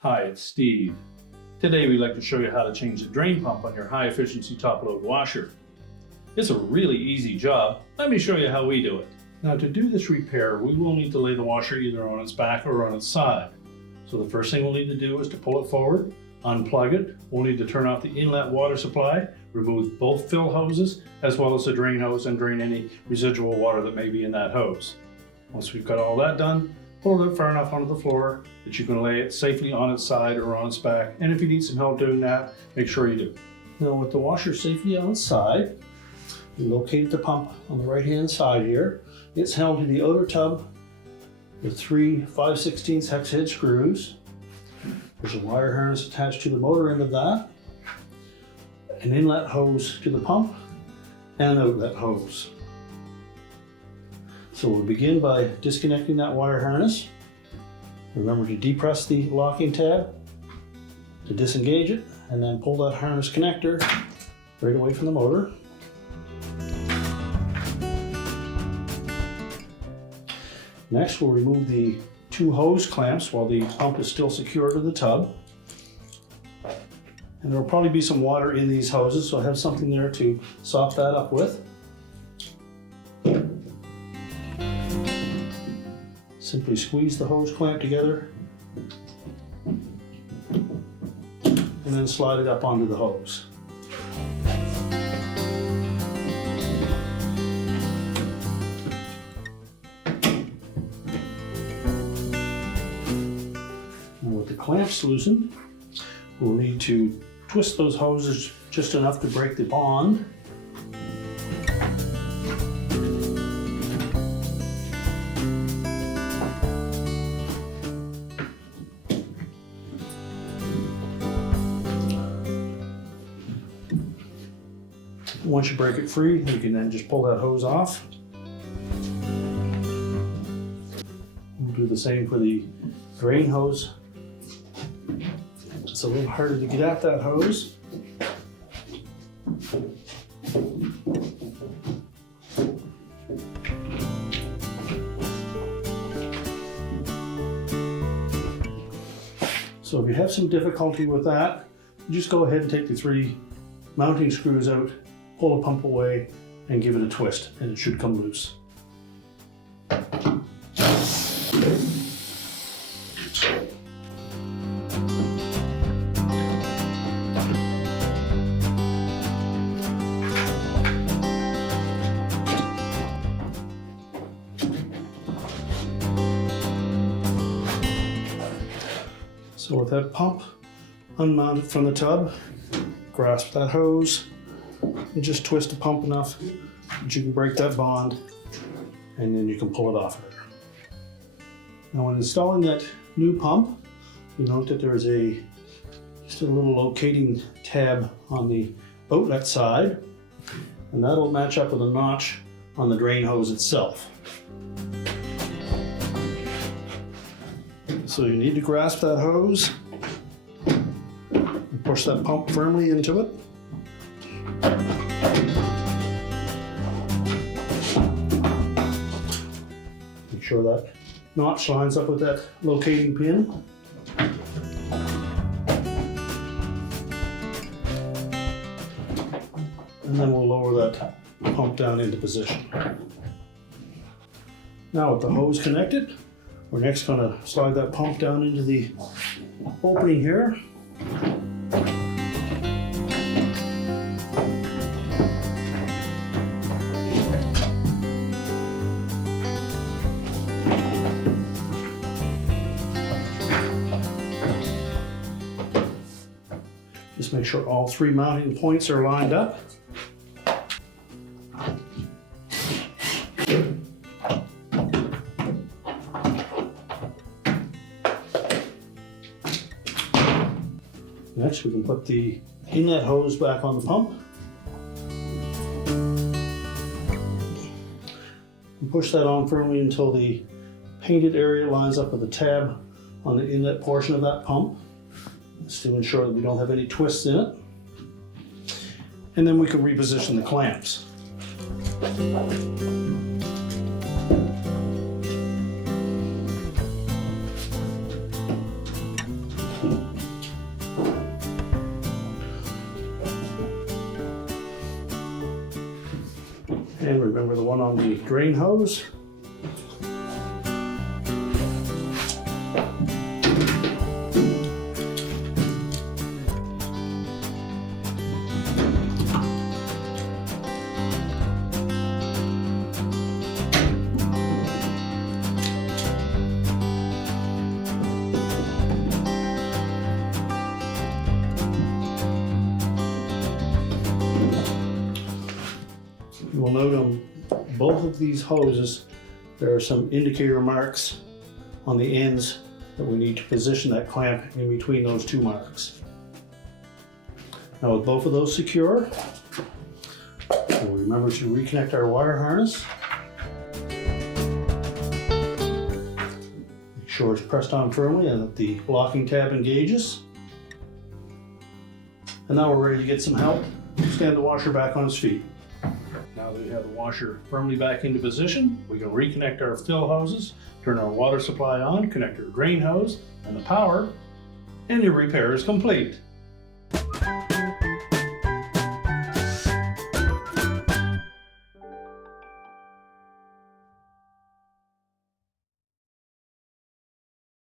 Hi, it's Steve. Today we'd like to show you how to change the drain pump on your high efficiency top load washer. It's a really easy job. Let me show you how we do it. Now to do this repair, we will need to lay the washer either on its back or on its side. So the first thing we'll need to do is to pull it forward, unplug it. We'll need to turn off the inlet water supply, remove both fill hoses, as well as the drain hose, and drain any residual water that may be in that hose. Once we've got all that done, pull it up far enough onto the floor that you can lay it safely on its side or on its back. And if you need some help doing that, make sure you do. Now with the washer safely on its side, we locate the pump on the right hand side here. It's held to the outer tub with 3 5/16 hex head screws. There's a wire harness attached to the motor end of that, an inlet hose to the pump, and an outlet hose. So we'll begin by disconnecting that wire harness. Remember to depress the locking tab, to disengage it, and then pull that harness connector right away from the motor. Next, we'll remove the 2 hose clamps while the pump is still secured to the tub. And there will probably be some water in these hoses, so I have something there to sop that up with. Simply squeeze the hose clamp together and then slide it up onto the hose. And with the clamps loosened, we'll need to twist those hoses just enough to break the bond. Once you break it free, you can then just pull that hose off. We'll do the same for the drain hose. It's a little harder to get at that hose. So if you have some difficulty with that, just go ahead and take the 3 mounting screws out, pull the pump away, and give it a twist, and it should come loose. So with that pump unmounted from the tub, grasp that hose and just twist the pump enough that you can break that bond, and then you can pull it off of there. Now when installing that new pump, you note that there is just a little locating tab on the outlet side, and that'll match up with a notch on the drain hose itself. So you need to grasp that hose and push that pump firmly into it. Make sure that notch lines up with that locating pin. And then we'll lower that pump down into position. Now with the hose connected, we're next going to slide that pump down into the opening here. Just make sure all 3 mounting points are lined up. Next, we can put the inlet hose back on the pump and push that on firmly until the painted area lines up with the tab on the inlet portion of that pump. Just to ensure that we don't have any twists in it. And then we can reposition the clamps. Remember the one on the drain hose. You will note on both of these hoses, there are some indicator marks on the ends that we need to position that clamp in between those two marks. Now with both of those secure, we'll remember to reconnect our wire harness. Make sure it's pressed on firmly and that the locking tab engages. And now we're ready to get some help. Stand the washer back on its feet. Now that we have the washer firmly back into position, we can reconnect our fill hoses, turn our water supply on, connect our drain hose and the power, and your repair is complete.